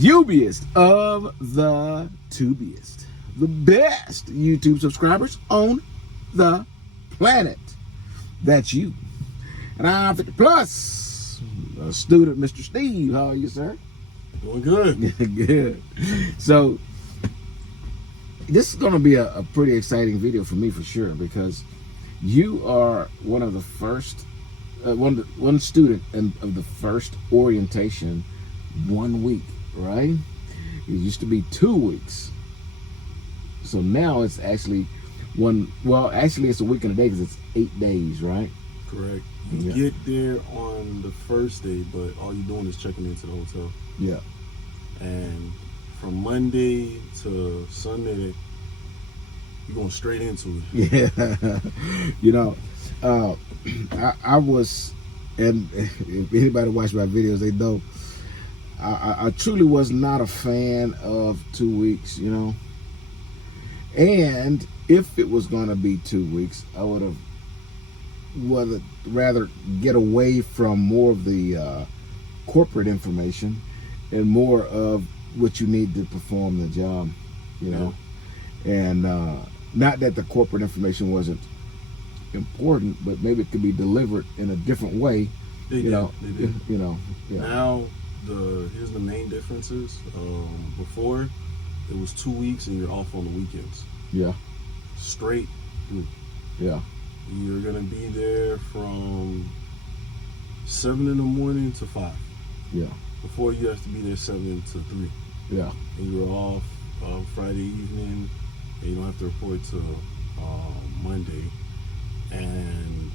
Ubiest of the tubiest, the best YouTube subscribers on the planet. That's you. And I'm 50 plus, a student, Mr. Steve. How are you, sir? Doing good. Good. So this is going to be a pretty exciting video for me for sure, because you are one of the first, one student of the first orientation 1 week, right? It used to be 2 weeks. So now it's actually it's a week and a day because it's 8 days, right? Correct. You get there on the first day, but all you're doing is checking into the hotel. Yeah. And from Monday to Sunday, you're going straight into it. Yeah. You know, I was, and if anybody watched my videos, they know I truly was not a fan of 2 weeks, you know. And if it was going to be 2 weeks, I would have rather get away from more of the corporate information and more of what you need to perform the job, you know. And not that the corporate information wasn't important, but maybe it could be delivered in a different way. You know. Yeah. Now here's the main differences. Before it was 2 weeks and you're off on the weekends. Yeah. Straight through. Yeah. You're gonna be there from 7 in the morning to 5. Yeah. Before you have to be there 7 to 3. Yeah. And you're off Friday evening, and you don't have to report till Monday. And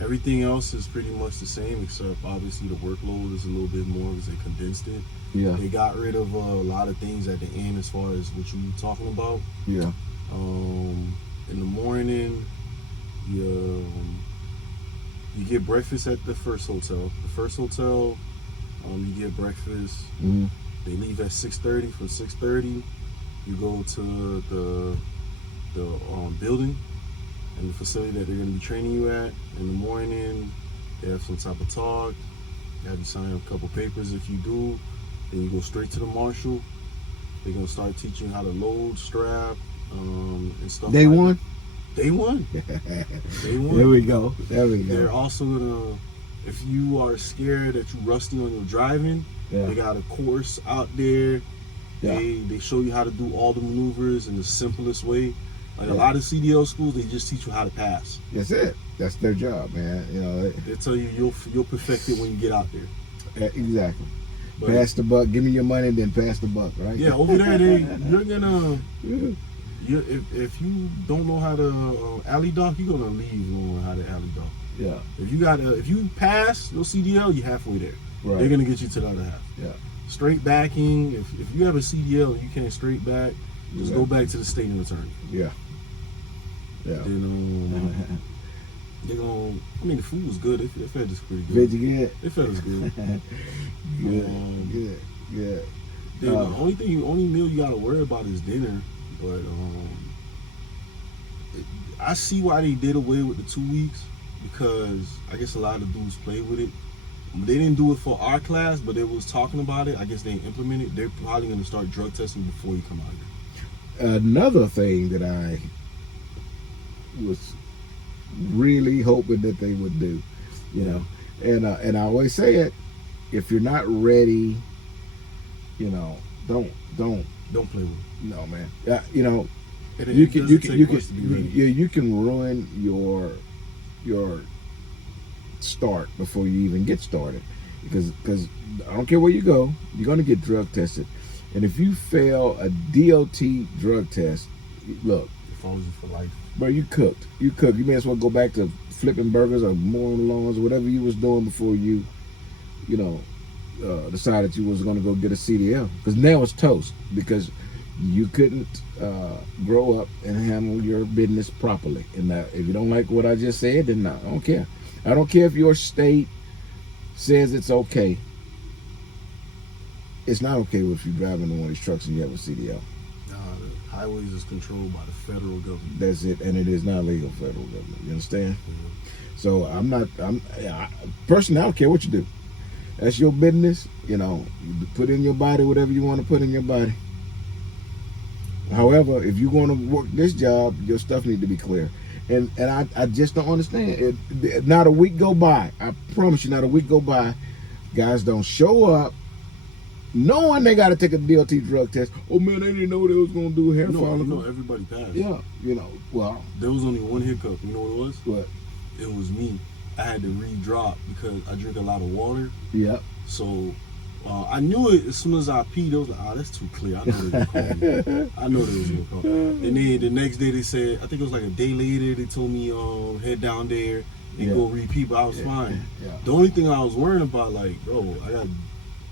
everything else is pretty much the same, except obviously the workload is a little bit more because they condensed it. Yeah. They got rid of a lot of things at the end as far as what you were talking about. Yeah. In the morning, you get breakfast at the first hotel. The first hotel, you get breakfast. Mm-hmm. They leave at 6:30. From 6:30, you go to the building and the facility that they're going to be training you at. In the morning, they have some type of talk. They have you sign a couple papers if you do. Then you go straight to the marshal. They're going to start teaching you how to load, strap, and stuff. Day one? Day one. Day one. There we go. They're also gonna, if you are scared that you're rusty on your driving, they got a course out there. Yeah. They show you how to do all the maneuvers in the simplest way. Like a lot of CDL schools, they just teach you how to pass. That's it. That's their job, man. You know, they tell you you'll perfect it when you get out there. Exactly. But pass the buck. Give me your money, then pass the buck, right? Yeah, over there, you're gonna. If you don't know how to alley dock, you're gonna leave knowing how to alley dock. Yeah. If you pass your CDL, you're halfway there. Right. They're gonna get you to the other half. Yeah. Straight backing. If you have a CDL and you can't straight back, just go back to the state and return. Yeah. Yeah. They're gonna. I mean, the food was good. They fed us pretty good. Did you get? They fed us good. Good. The only meal you gotta worry about is dinner. But I see why they did away with the 2 weeks, because I guess a lot of dudes play with it. They didn't do it for our class, but they was talking about it. I guess they implemented. They're probably going to start drug testing before you come out here. Another thing that I was really hoping that they would do, you know, and I always say it: if you're not ready, you know, don't play with it. No, man. You know, you can ruin your start before you even get started, because I don't care where you go, you're gonna get drug tested, and if you fail a DOT drug test, look, it follows you for life. Bro, you cooked. You may as well go back to flipping burgers or mowing lawns or whatever you was doing before you decided you was gonna go get a CDL, because now it's toast, because you couldn't grow up and handle your business properly. And if you don't like what I just said, then I don't care. I don't care if your state says it's okay. It's not okay if you're driving one of these trucks and you have a CDL. The highways is controlled by the federal government. That's it, and it is not legal federal government. You understand? So personally, I don't care what you do. That's your business. You know, you put in your body whatever you want to put in your body. However, if you want to work this job, your stuff need to be clear. And I just don't understand. Not a week go by. I promise you, not a week go by. Guys don't show up knowing they got to take a DOT drug test. Oh man, they didn't know they was gonna do hair follicle. You know, everybody passed. Yeah, you know. Well, there was only one hiccup. You know what it was? What? It was me. I had to re-drop because I drink a lot of water. Yeah. So I knew it as soon as I peed. I was like, oh, that's too clear. I know they was gonna call me. I know they was gonna call me. And then the next day they said, I think it was like a day later, they told me head down there and go repeat, but I was fine. Yeah. The only thing I was worrying about, like, bro, I got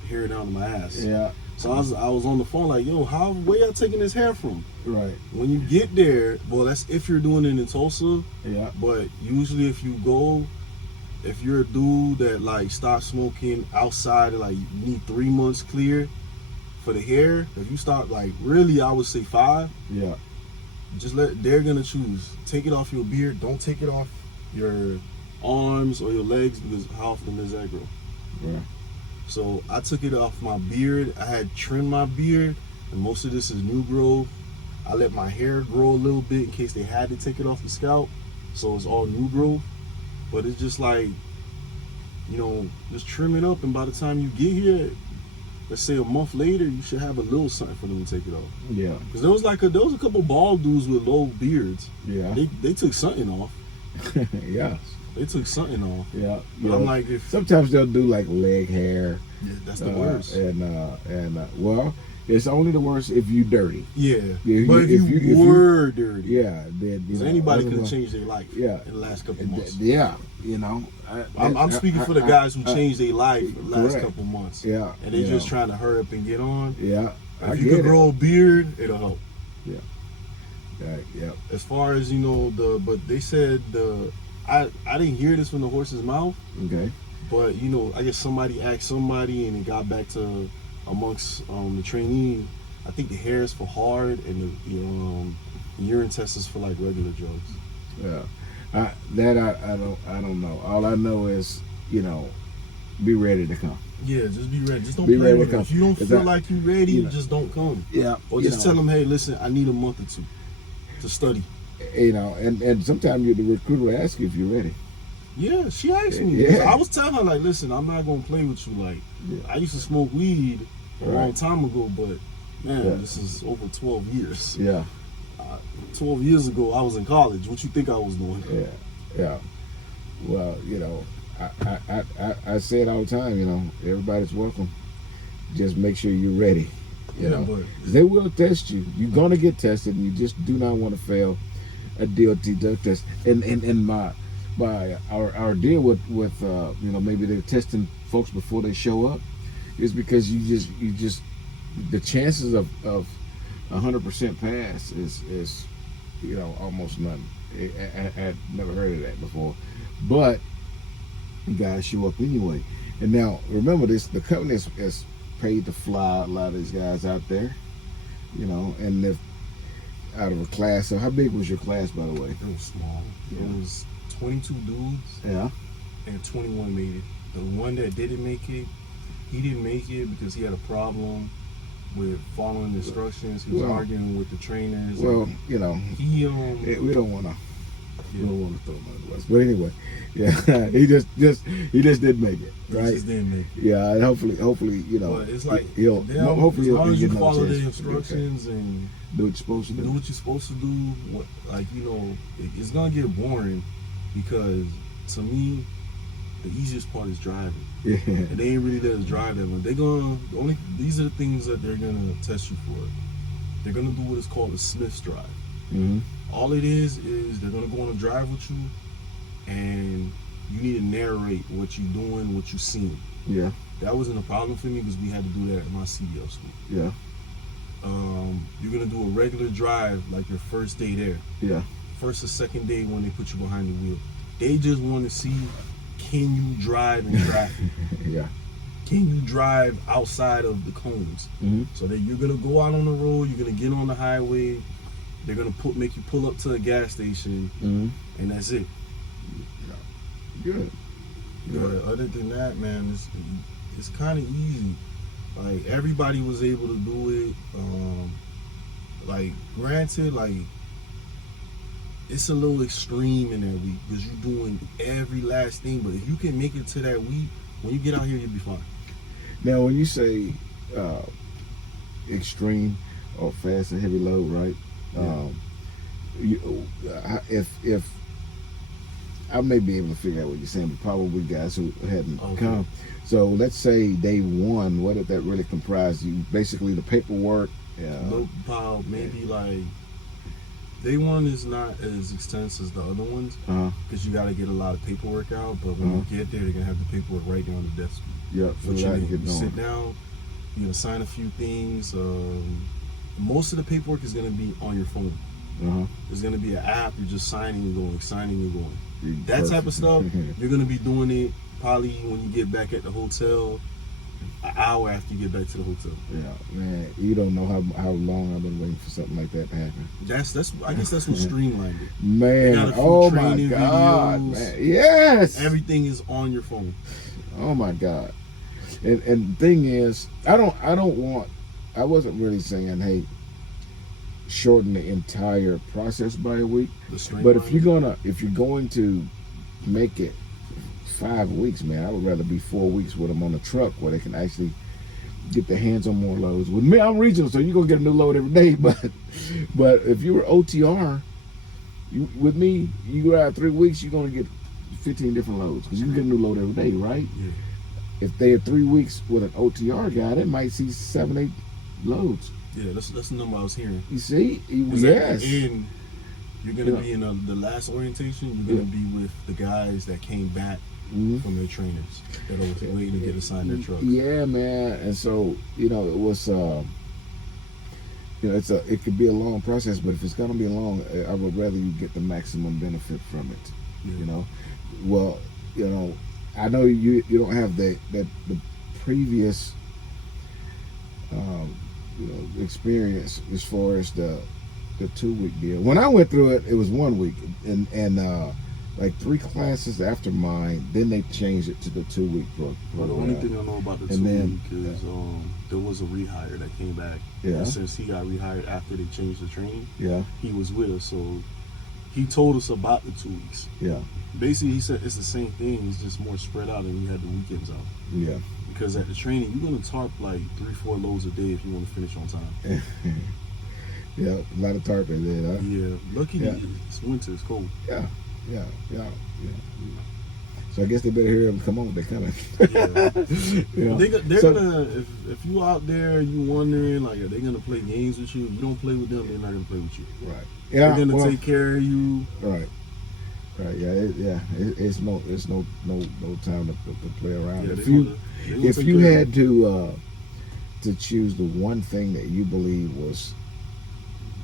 hair down to my ass. Yeah. So I was on the phone like, yo, where y'all taking this hair from? Right. When you get there, well, that's if you're doing it in Tulsa. Yeah. But usually if you go, if you're a dude that like stop smoking outside and like you need 3 months clear for the hair, if you stop like really, I would say 5. Yeah. They're gonna choose. Take it off your beard. Don't take it off your arms or your legs because how often does that grow? Yeah. So I took it off my beard. I had trimmed my beard, and most of this is new growth. I let my hair grow a little bit in case they had to take it off the scalp, so it's all new growth. But it's just like, you know, just trim it up, and by the time you get here, let's say a month later, you should have a little something for them to take it off. Yeah. Because there was a couple bald dudes with low beards. Yeah. They took something off. Yeah. They took something off. Yeah. But I'm like, sometimes they'll do like leg hair. Yeah, that's the worst. Well, it's only the worst if you dirty. Yeah. But if you were dirty. Yeah. Then anybody could have changed their life. Yeah. In the last couple months. Yeah. You know. I'm speaking for the guys who changed their life in the last couple months. Yeah. And they're just trying to hurry up and get on. Yeah. If you could grow a beard, it'll help. Yeah. Yeah. As far as, you know, but they said I didn't hear this from the horse's mouth. Okay. But, you know, I guess somebody asked somebody and it got back to amongst the trainee. I think the hair is for hard and the urine test is for like regular drugs. Yeah. I don't know. All I know is, you know, be ready to come. Yeah, just be ready. Just don't be play ready with to it. come. If you don't feel like you're ready, just don't come. Yeah. Or just tell them, hey, listen, I need a month or 2 to study. You know, and sometimes the recruiter will ask you if you're ready. Yeah, she asked me. Yeah. I was telling her, like, listen, I'm not gonna play with you. Like, I used to smoke weed a long time ago, but man, this is over 12 years. Yeah. 12 years ago, I was in college. What you think I was doing? Yeah. Well, you know, I say it all the time. You know, everybody's welcome. Just make sure you're ready. You know, but they will test you. You're gonna get tested, and you just do not want to fail a DOT drug test. And our deal with you know, maybe they're testing folks before they show up is because you just the chances of 100% pass is you know, almost none. I had never heard of that before, but you gotta show up anyway. And now remember this: the company is paid to fly a lot of these guys out there, you know, and if out of a class. So how big was your class, by the way? It was small. It was 22 dudes. Yeah. And 21 made it. The one that didn't make it, he didn't make it because he had a problem with following instructions. He was arguing with the trainers. Well, you know, we don't want to. We don't want to throw him under the bus. But anyway, yeah, he just didn't make it, right? He just didn't make it. Yeah, and hopefully, you know, but it's like hopefully as long as you get follow the instructions and do what you're supposed to do. Do what you're supposed to do. Like, you know, it's gonna get boring because to me, the easiest part is driving. Yeah. And they ain't really let us drive that one. These are the things that they're gonna test you for. They're gonna do what is called a Smith's drive. Mm-hmm. All it is they're gonna go on a drive with you, and you need to narrate what you're doing, what you're seeing. Yeah. That wasn't a problem for me because we had to do that at my CDL school. Yeah. You're gonna do a regular drive like your first day there. Yeah. First or second day when they put you behind the wheel. They just want to see, can you drive in traffic? Yeah. Can you drive outside of the cones? Mm-hmm. So that you're gonna go out on the road, you're gonna get on the highway, they're gonna make you pull up to a gas station, mm-hmm. and that's it. Good. Other than that, man, it's kind of easy. Like everybody was able to do it. Like granted, like it's a little extreme in that week because you're doing every last thing. But if you can make it to that week, when you get out here, you'll be fine. Now, when you say extreme or fast and heavy load, right? Yeah. If I may be able to figure out what you're saying, but probably guys who hadn't come. So let's say day one, what did that really comprise? You basically the paperwork. Low pile, maybe like day one is not as extensive as the other ones because you got to get a lot of paperwork out. But when you get there, they're gonna have the paperwork right there on the desk. Yep. So you sit down, you know, sign a few things. Most of the paperwork is gonna be on your phone. There's gonna be an app. You're just signing and going, signing and going. That type of stuff, you're gonna be doing it probably when you get back at the hotel, an hour after you get back to the hotel. Yeah, man, you don't know how long I've been waiting for something like that to happen. I guess that's what streamlined it. Man, oh my God, videos, man, yes, everything is on your phone. Oh my God, and the thing is, I wasn't really saying, hey, shorten the entire process by a week. But if you're going to make it 5 weeks, man, I would rather be 4 weeks with them on a truck where they can actually get their hands on more loads. With me, I'm regional, so you're gonna get a new load every day. But if you were OTR, with me, you go out 3 weeks, you're gonna get 15 different loads because you can get a new load every day, right? Yeah. If they are 3 weeks with an OTR guy, they might see 7, 8 loads. Yeah, that's the number I was hearing. You see? Yes. And you're going to be in the last orientation, you're going to be with the guys that came back from their trainers that are waiting to get assigned their trucks. Yeah, man. And so, it was, it could be a long process, but if it's going to be long, I would rather you get the maximum benefit from it, Well, I know you don't have the previous experience as far as the 2 week deal. When I went through it, it was 1 week, and like 3 classes after mine, then they changed it to the 2 week program. Well, the only thing I know about the 2 week is there was a rehire that came back. Yeah. And since he got rehired after they changed the training, he was with us, so he told us about the 2 weeks. Yeah. Basically, he said it's the same thing. It's just more spread out, and you had the weekends out. Yeah. Because at the training, you're gonna tarp like 3-4 loads a day if you want to finish on time. Yeah, a lot of tarping there. Huh? Yeah. Luckily, it's winter. It's cold. Yeah. So I guess they better hear them come on. They're coming. They're gonna. If you out there, you wondering like, are they gonna play games with you? If you don't play with them, they're not gonna play with you. Right. Yeah. They're gonna take care of you. Right. Yeah. It's no time to play around. Yeah, if you had to choose the one thing that you believe was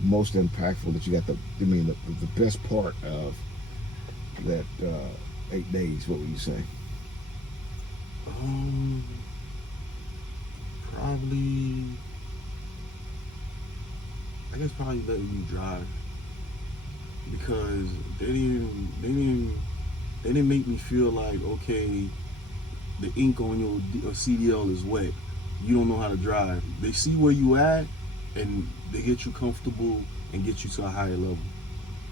most impactful, that you got the best part of that 8 days, what would you say? Probably, I guess probably letting you drive, because they didn't make me feel like, okay, the ink on your CDL is wet, you don't know how to drive. They see where you at and they get you comfortable and get you to a higher level.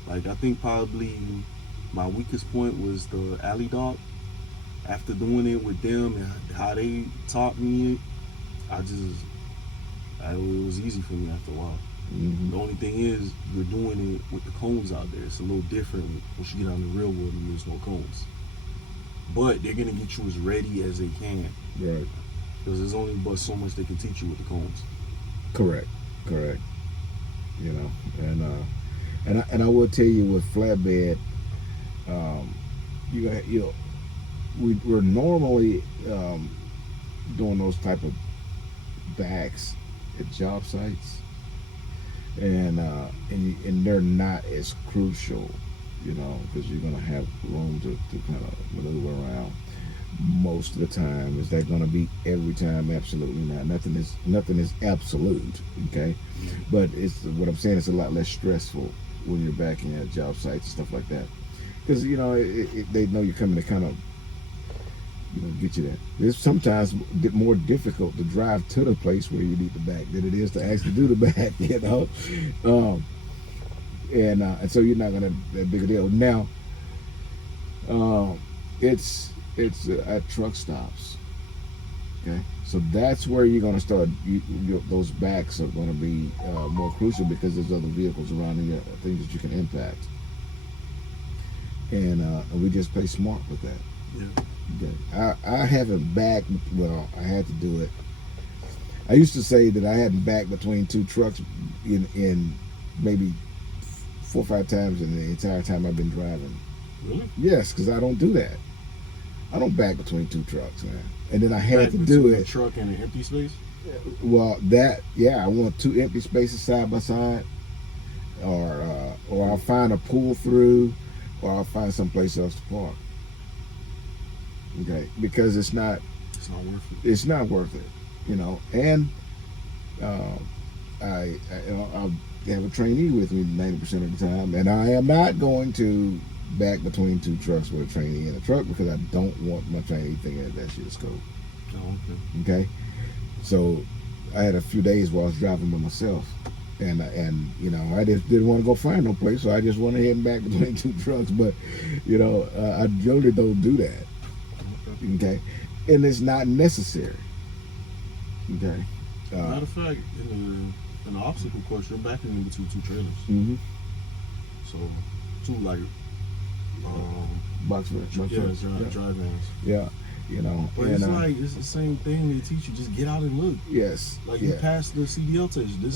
Like, I think probably my weakest point was the alley dock. After doing it with them and how they taught me it, it was easy for me after a while. The only thing is, you're doing it with the cones out there. It's a little different once you get out in the real world and there's no cones. But they're gonna get you as ready as they can. Right. Because there's only but so much they can teach you with the cones. Correct. And I will tell you with flatbed, we're normally doing those type of backs at job sites, and they're not as crucial, because you're gonna have room to kind of maneuver around most of the time. Is that gonna be every time? Absolutely not. Nothing is absolute, okay? But it's what I'm saying. It's a lot less stressful when you're backing at job sites and stuff like that, because they know you're coming to kind of get you there. It's sometimes get more difficult to drive to the place where you need the back than it is to actually do the back, and so you're not gonna that big a deal. Now, it's at truck stops. Okay, so that's where you're gonna start. Those backs are gonna be more crucial because there's other vehicles around and things that you can impact, and we just play smart with that. Yeah. Okay. I haven't backed. Well, I had to do it. I used to say that I hadn't backed between two trucks in maybe 4 or 5 times in the entire time I've been driving. Really? Yes, because I don't do that. I don't back between two trucks, man. And then I had to do it. A truck and an empty space. Well, I want 2 empty spaces side by side, or I'll find a pull through, or I'll find someplace else to park. Okay, because it's not worth it. It's not worth it, And I'll have a trainee with me 90% of the time, and I am not going to back between 2 trucks with a trainee in a truck because I don't want my trainee thinking that shit's scope. Oh, okay. Okay, so I had a few days where I was driving by myself, and I just didn't want to go find no place, so I just went ahead and back between 2 trucks. But I generally don't do that. Okay, and it's not necessary. Okay. Matter of fact, in the obstacle course, you're backing in between 2 trailers. Mm-hmm. So 2 like box dry vans. Yeah, But it's like it's the same thing they teach you. Just get out and look. Yes. Like you pass the CDL test. You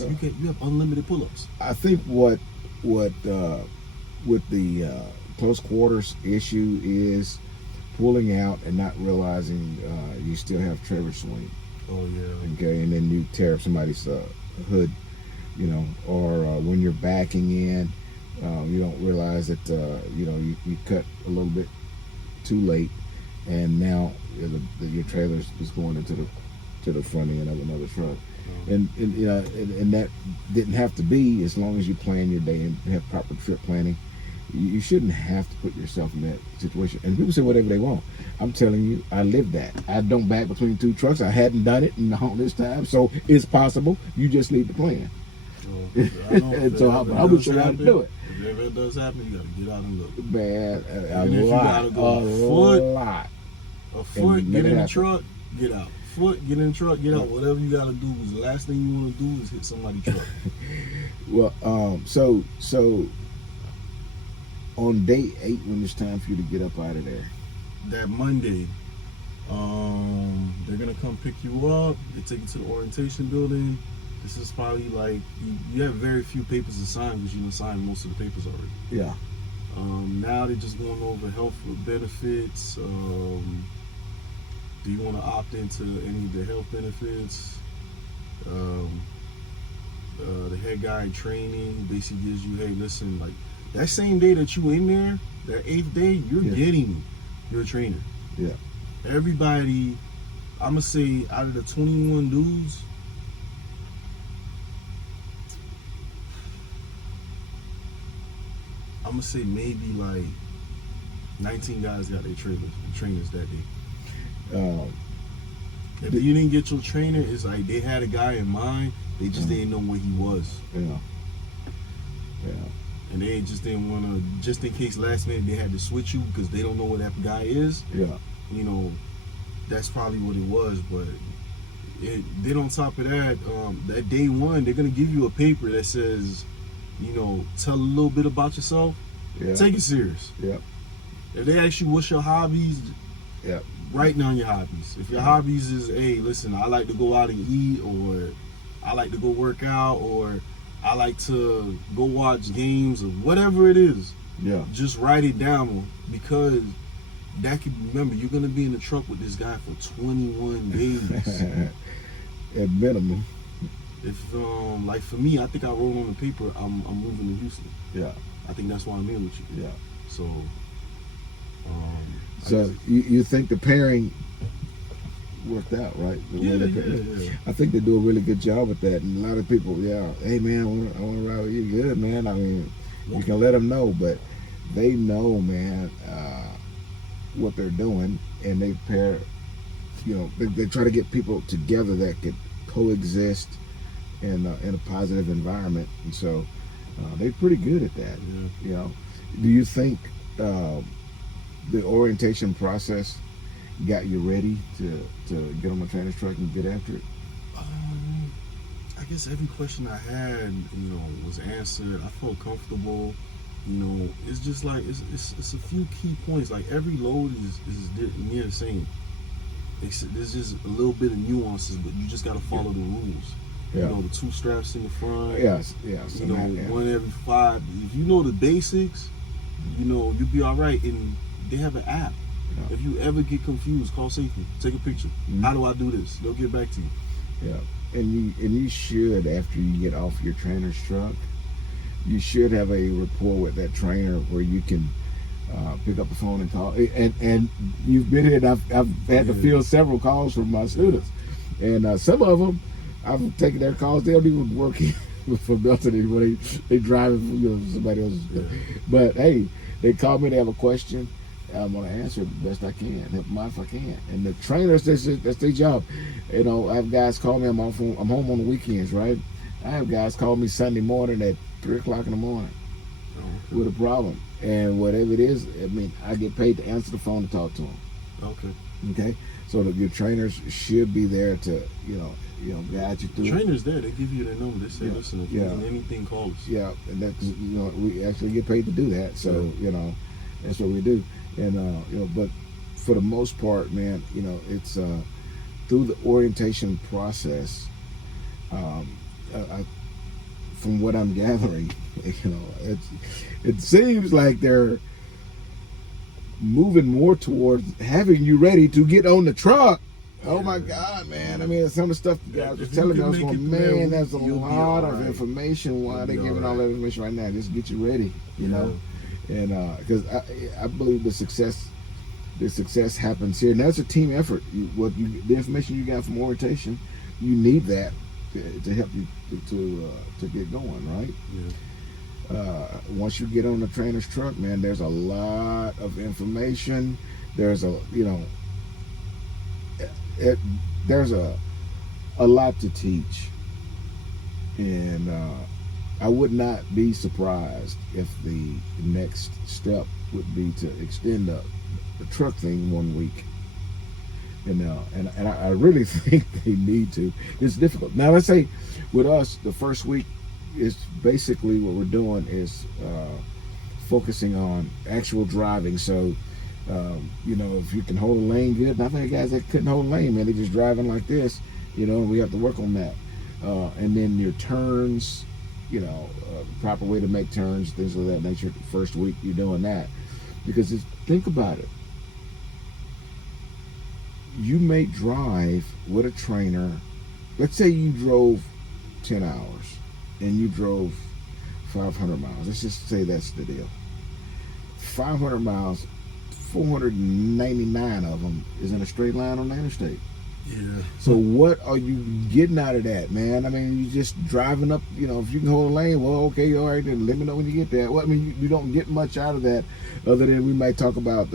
have unlimited pull-ups. I think what with the close quarters issue is pulling out and not realizing you still have trailer swing. Oh yeah. Okay, and then you tear up somebody's hood, or when you're backing in, you don't realize that you cut a little bit too late, and now your trailer is going into the front end of another truck. And that didn't have to be, as long as you plan your day and have proper trip planning. You shouldn't have to put yourself in that situation. And people say whatever they want. I'm telling you, I lived that. I don't back between 2 trucks. I hadn't done it in all this time, so it's possible. You just need to plan. And so I would show you how to do it. If it does happen, you got to get out and look. Man, a foot, get in the truck, get out. Foot, get in the truck, get out. Whatever you got to do, is the last thing you want to do is hit somebody's truck. Well, so on day 8, when it's time for you to get up out of there, that Monday, they're gonna come pick you up. They take you to the orientation building. This is probably like you have very few papers to sign because you done signed most of the papers already. Yeah. Now they're just going over health benefits. Do you want to opt into any of the health benefits? The head guy in training basically gives you, hey, listen, like that same day that you in there, that 8th day, you're getting your trainer. Yeah. Everybody, I'm gonna say out of the 21 dudes, I'm gonna say maybe like 19 guys got their trainers that day. If you didn't get your trainer, it's like they had a guy in mind, they just didn't know what he was. Yeah. And they just didn't want to, just in case last minute they had to switch you because they don't know what that guy is. Yeah. That's probably what it was. But then on top of that, that day 1, they're going to give you a paper that says, tell a little bit about yourself. Yeah. Take it serious. Yeah. If they ask you what's your hobbies, write down your hobbies. If your hobbies is, hey, listen, I like to go out and eat, or I like to go work out, or I like to go watch games, or whatever it is. Yeah. Just write it down, because that could, remember, you're gonna be in the truck with this guy for 21 days. At minimum. If like for me, I think I wrote on the paper I'm moving to Houston. Yeah. I think that's why I'm in with you. Yeah. So you think the pairing worked out, right? Yeah. I think they do a really good job with that, and a lot of people, hey man, I want to ride with you. Good, man. I mean, you can let them know, but they know, man, what they're doing, and they pair, they try to get people together that could coexist in a positive environment, and so they're pretty good at that. Yeah. Do you think the orientation process got you ready to get on the trainer's truck and get after it? I guess every question I had, was answered. I felt comfortable. It's just like it's a few key points. Like every load is near the same. There's just a little bit of nuances, but you just got to follow the rules. Yeah. The 2 straps in the front. Yes. One every 5. If you know the basics, you'll be all right. And they have an app. Yeah. If you ever get confused, call safety. Take a picture. Mm-hmm. How do I do this? They'll get back to you. Yeah, and you should, after you get off your trainer's truck, you should have a rapport with that trainer where you can pick up the phone and call. And you've been here, and I've had to field several calls from my students, and some of them I've taken their calls. They don't even work for Melton anymore. They driving for somebody else's. Yeah. But hey, they call me. They have a question. I'm gonna answer it the best I can, help them out if I can. And the trainers, that's their job. I have guys call me. I'm home on the weekends, right? I have guys call me Sunday morning at 3 o'clock in the morning with a problem, and whatever it is, I get paid to answer the phone and talk to them. Okay. So that your trainers should be there to guide you through. The trainers there, they give you their number. They say, listen, if you need anything, call us. Yeah, and that's we actually get paid to do that. So that's what we do. And but for the most part, man, it's through the orientation process. From what I'm gathering, it seems like they're moving more towards having you ready to get on the truck. Oh my God, man! Some of the stuff the guys was telling me, I was going, man, that's a lot of information. Why are they giving all that information right now? Just get you ready, And because I believe the success happens here, and that's a team effort. The information you got from orientation, you need that to help you to get going, right? Yeah. Once you get on the trainer's truck, man, there's a lot of information. There's there's a lot to teach, and I would not be surprised if the next step would be to extend the truck thing 1 week. And I really think they need to. It's difficult. Now, let's say with us, the first week is basically what we're doing is focusing on actual driving. So, if you can hold a lane good, and I've had guys that couldn't hold a lane, man, they're just driving like this, and we have to work on that. And then your turns, proper way to make turns, things of that nature. The first week you're doing that, because think about it. You may drive with a trainer. Let's say you drove 10 hours and you drove 500 miles. Let's just say that's the deal. 500 miles, 499 of them is in a straight line on the interstate. Yeah. So what are you getting out of that, man? You're just driving up, if you can hold a lane, well, okay, all right, then let me know when you get there. Well, you don't get much out of that other than we might talk about,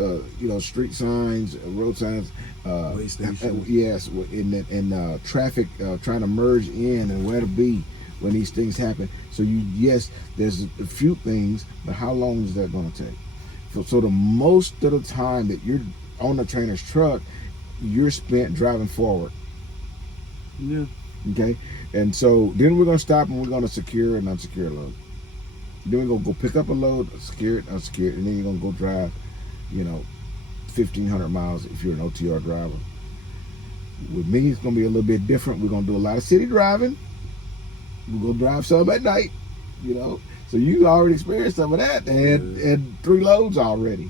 street signs, road signs, way stations. Yes, and traffic trying to merge in and where to be when these things happen. So there's a few things, but how long is that going to take? So the most of the time that you're on the trainer's truck, you're spent driving forward. Yeah. Okay. And so then we're going to stop and we're going to secure and unsecure a load. Then we're going to go pick up a load, secure it, unsecure it, and then you're going to go drive, 1,500 miles if you're an OTR driver. With me, it's going to be a little bit different. We're going to do a lot of city driving. We're going to drive some at night, So you already experienced some of that and 3 loads already.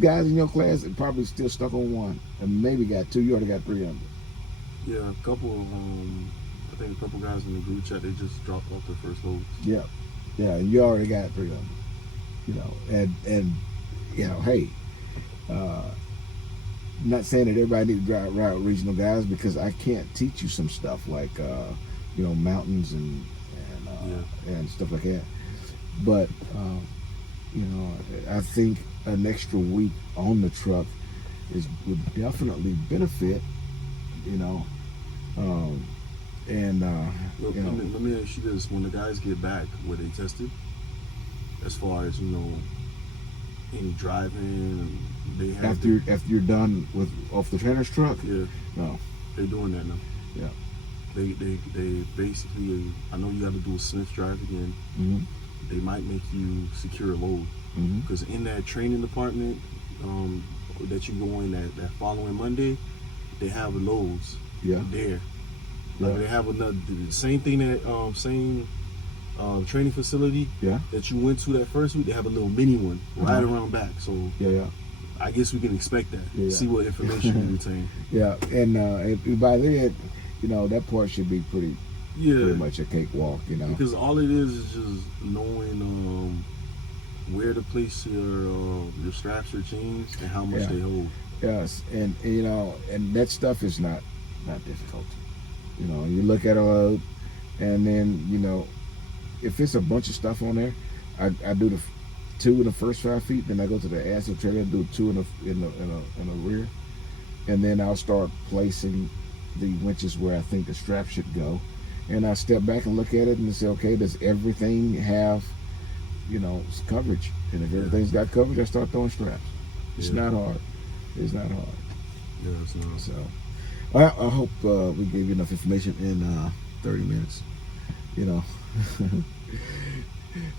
Guys in your class that probably still stuck on 1 and maybe got 2. You already got 3 under. Yeah, a couple of I think a couple guys in the group chat, they just dropped off their first load. Yeah, and you already got 3 under. And hey, not saying that everybody needs to ride with regional guys, because I can't teach you some stuff like mountains and stuff like that. But I think an extra week on the truck would definitely benefit, you know. And Look, you know, let me ask you this: when the guys get back, were they tested? As far as any driving, they have after you're done with off the trainer's truck, yeah, no, they're doing that now. yeah, They basically. I know you got to do a Smith drive again. mm-hmm. They might make you secure a load because in that training department that you go in that following Monday, they have loads. Yeah. There. Yeah. Like they have another the same thing that same training facility Yeah. that you went to that first week. They have a little mini one right around back. So yeah. I guess we can expect that. Yeah. See what information you retain. Yeah, and by then, you know, that part should be pretty much a cakewalk, you know. Because all it is just knowing where to place your straps or chains and how much they hold. Yes, and you know, and that stuff is not difficult. You know, you look at a load, and then you know, if it's a bunch of stuff on there, I do the 2 in the first 5 feet, then I go to the axle trailer, do 2 in the rear, and then I'll start placing the winches where I think the strap should go, and I step back and look at it and say, okay, does everything have, you know, coverage? And if everything's got coverage, I start throwing straps. It's not hard. It's not hard. Yeah, it's not. So, I hope we gave you enough information in 30 minutes. You know.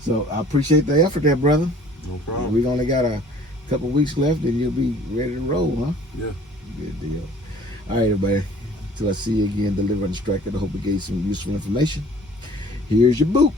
So I appreciate the effort there, brother. No problem. We only got a couple weeks left, and you'll be ready to roll, huh? Yeah. Good deal. All right, everybody. Till I see you again, Deliver Undistracted. I hope we gave you some useful information. Here's your boop.